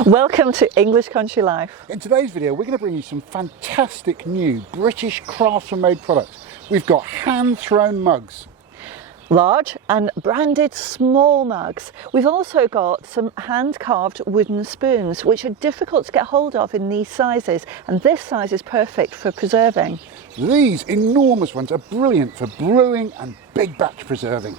Welcome to English Country Life. In today's video we're going to bring you some fantastic new British craftsman-made products. We've got hand-thrown mugs. Large and branded small mugs. We've also got some hand-carved wooden spoons which are difficult to get hold of in these sizes, and this size is perfect for preserving. These enormous ones are brilliant for brewing and big batch preserving.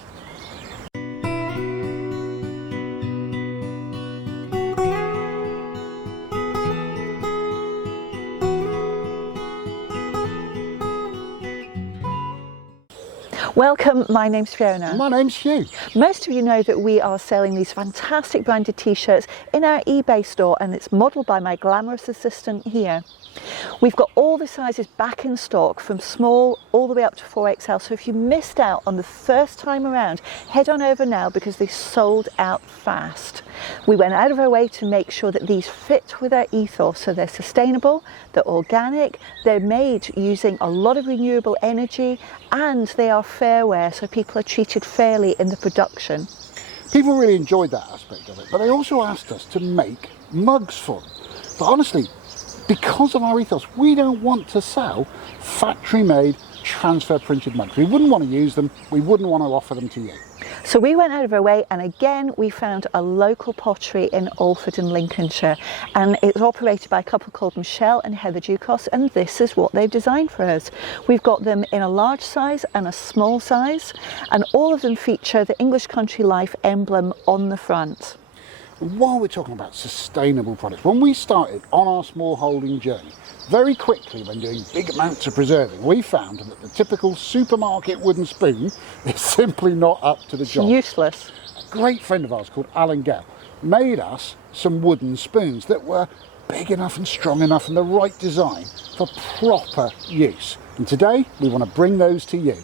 Welcome, my name's Fiona. My name's Hugh. Most of you know that we are selling these fantastic branded t-shirts in our eBay store, and it's modelled by my glamorous assistant here. We've got all the sizes back in stock, from small all the way up to 4XL, so if you missed out on the first time around, head on over now because they sold out fast. We went out of our way to make sure that these fit with our ethos, so they're sustainable, they're organic, they're made using a lot of renewable energy, and they are fair wear, so people are treated fairly in the production. People really enjoyed that aspect of it, but they also asked us to make mugs for them. But honestly, because of our ethos, we don't want to sell factory-made, transfer printed mugs. We wouldn't want to use them, we wouldn't want to offer them to you. So we went out of our way, and again we found a local pottery in Alford in Lincolnshire, and it's operated by a couple called Michelle and Heather Ducos, and this is what they've designed for us. We've got them in a large size and a small size, and all of them feature the English Country Life emblem on the front. While we're talking about sustainable products, when we started on our small holding journey, very quickly when doing big amounts of preserving, we found that the typical supermarket wooden spoon is simply not up to the job. Useless. A great friend of ours called Alan Gale made us some wooden spoons that were big enough and strong enough and the right design for proper use. And today we want to bring those to you.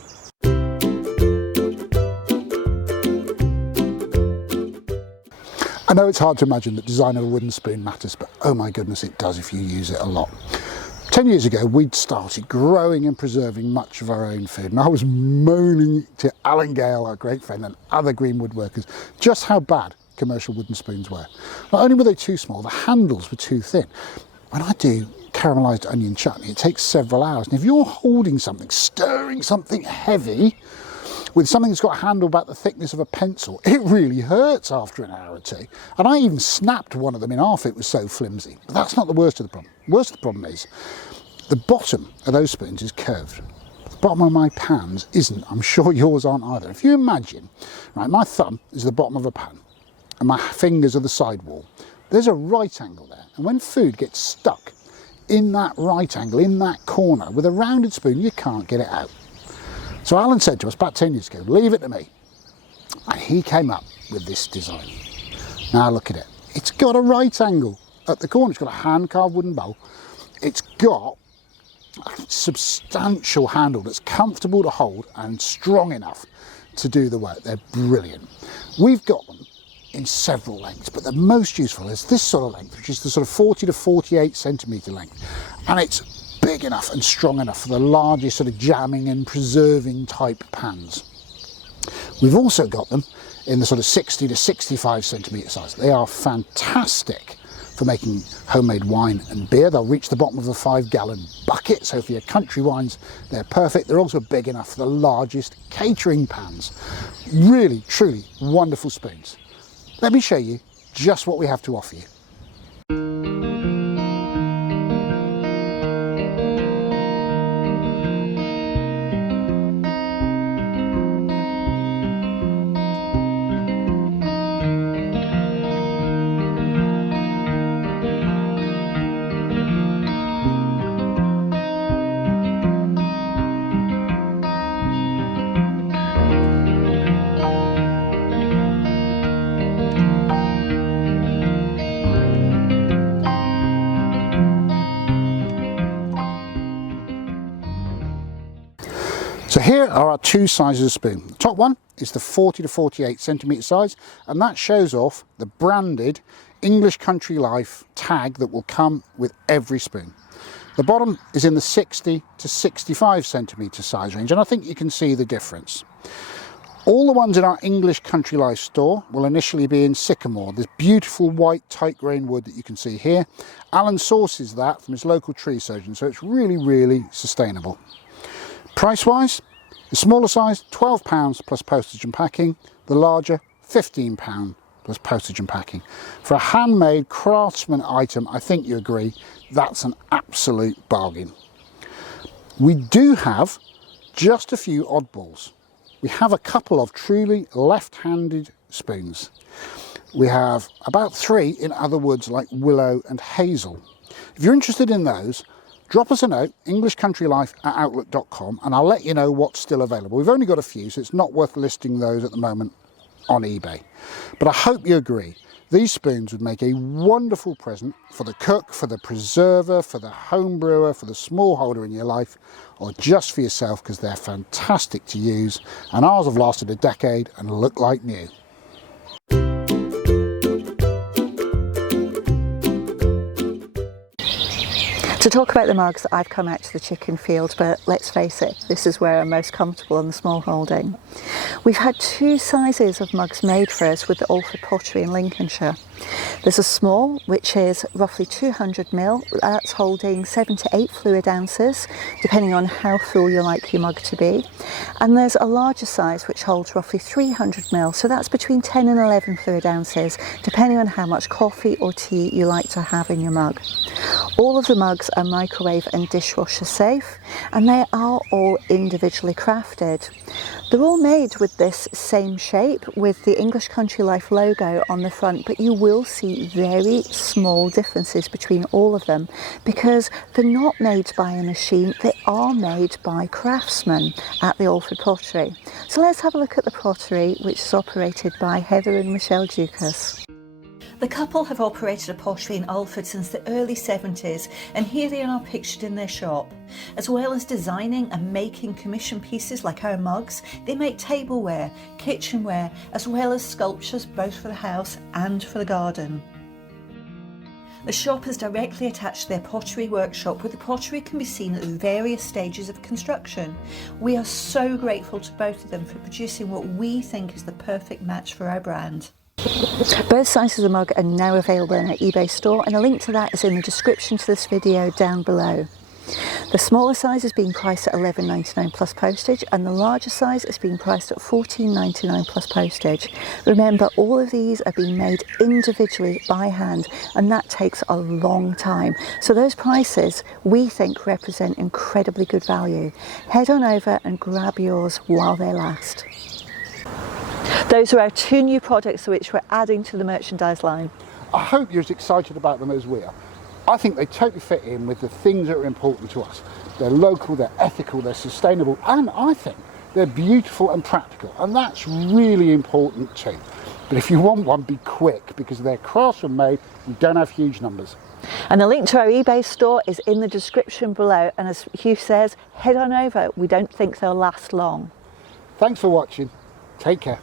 I know it's hard to imagine that design of a wooden spoon matters, but oh my goodness, it does if you use it a lot. 10 years ago, we'd started growing and preserving much of our own food, and I was moaning to Alan Gale, our great friend, and other green woodworkers, just how bad commercial wooden spoons were. Not only were they too small, the handles were too thin. When I do caramelised onion chutney, it takes several hours, and if you're holding something, stirring something heavy, with something that's got a handle about the thickness of a pencil, it really hurts after an hour or two. And I even snapped one of them in half, it was so flimsy. But that's not the worst of the problem. The worst of the problem is the bottom of those spoons is curved. The bottom of my pans isn't. I'm sure yours aren't either. If you imagine, right, my thumb is the bottom of a pan and my fingers are the sidewall. There's a right angle there, and when food gets stuck in that right angle, in that corner, with a rounded spoon, you can't get it out. So Alan said to us about 10 years ago, leave it to me. And he came up with this design. Now look at it. It's got a right angle at the corner. It's got a hand-carved wooden bowl. It's got a substantial handle that's comfortable to hold and strong enough to do the work. They're brilliant. We've got them in several lengths, but the most useful is this sort of length, which is the sort of 40 to 48 centimetre length. And it's big enough and strong enough for the largest sort of jamming and preserving type pans. We've also got them in the sort of 60 to 65 centimetre size. They are fantastic for making homemade wine and beer. They'll reach the bottom of a 5-gallon bucket, so for your country wines they're perfect. They're also big enough for the largest catering pans. Really, truly wonderful spoons. Let me show you just what we have to offer you. So here are our two sizes of spoon. The top one is the 40 to 48 centimetre size, and that shows off the branded English Country Life tag that will come with every spoon. The bottom is in the 60 to 65 centimetre size range, and I think you can see the difference. All the ones in our English Country Life store will initially be in sycamore, this beautiful white tight grain wood that you can see here. Alan sources that from his local tree surgeon, so it's really sustainable. Price wise, the smaller size £12 plus postage and packing, the larger £15 plus postage and packing. For a handmade craftsman item, I think you agree, that's an absolute bargain. We do have just a few oddballs. We have a couple of truly left-handed spoons. We have about 3 in other woods like willow and hazel. If you're interested in those, drop us a note, englishcountrylife@outlook.com, and I'll let you know what's still available. We've only got a few, so it's not worth listing those at the moment on eBay. But I hope you agree, these spoons would make a wonderful present for the cook, for the preserver, for the home brewer, for the smallholder in your life, or just for yourself, because they're fantastic to use, and ours have lasted a decade and look like new. To talk about the mugs, I've come out to the chicken field, but let's face it, this is where I'm most comfortable on the small holding. We've had 2 sizes of mugs made for us with the Alford Pottery in Lincolnshire. There's a small, which is roughly 200ml, that's holding 7 to 8 fluid ounces, depending on how full you like your mug to be. And there's a larger size which holds roughly 300ml, so that's between 10 and 11 fluid ounces, depending on how much coffee or tea you like to have in your mug. All of the mugs are microwave and dishwasher safe, and they are all individually crafted. They're all made with this same shape with the English Country Life logo on the front, but you will see very small differences between all of them because they're not made by a machine, they are made by craftsmen at the Alford Pottery. So let's have a look at the pottery, which is operated by Heather and Michelle Dukas. The couple have operated a pottery in Alford since the early 70s, and here they are pictured in their shop. As well as designing and making commission pieces like our mugs, they make tableware, kitchenware, as well as sculptures both for the house and for the garden. The shop is directly attached to their pottery workshop, where the pottery can be seen at various stages of construction. We are so grateful to both of them for producing what we think is the perfect match for our brand. Both sizes of mug are now available in our eBay store, and a link to that is in the description to this video down below. The smaller size is being priced at $11.99 plus postage, and the larger size is being priced at $14.99 plus postage. Remember, all of these are being made individually by hand, and that takes a long time. So those prices, we think, represent incredibly good value. Head on over and grab yours while they last. Those are our 2 new products which we're adding to the merchandise line. I hope you're as excited about them as we are. I think they totally fit in with the things that are important to us. They're local, they're ethical, they're sustainable, and I think they're beautiful and practical, and that's really important too. But if you want one, be quick, because they're craftsman made, we don't have huge numbers. And the link to our eBay store is in the description below, and as Hugh says, head on over, we don't think they'll last long. Thanks for watching, take care.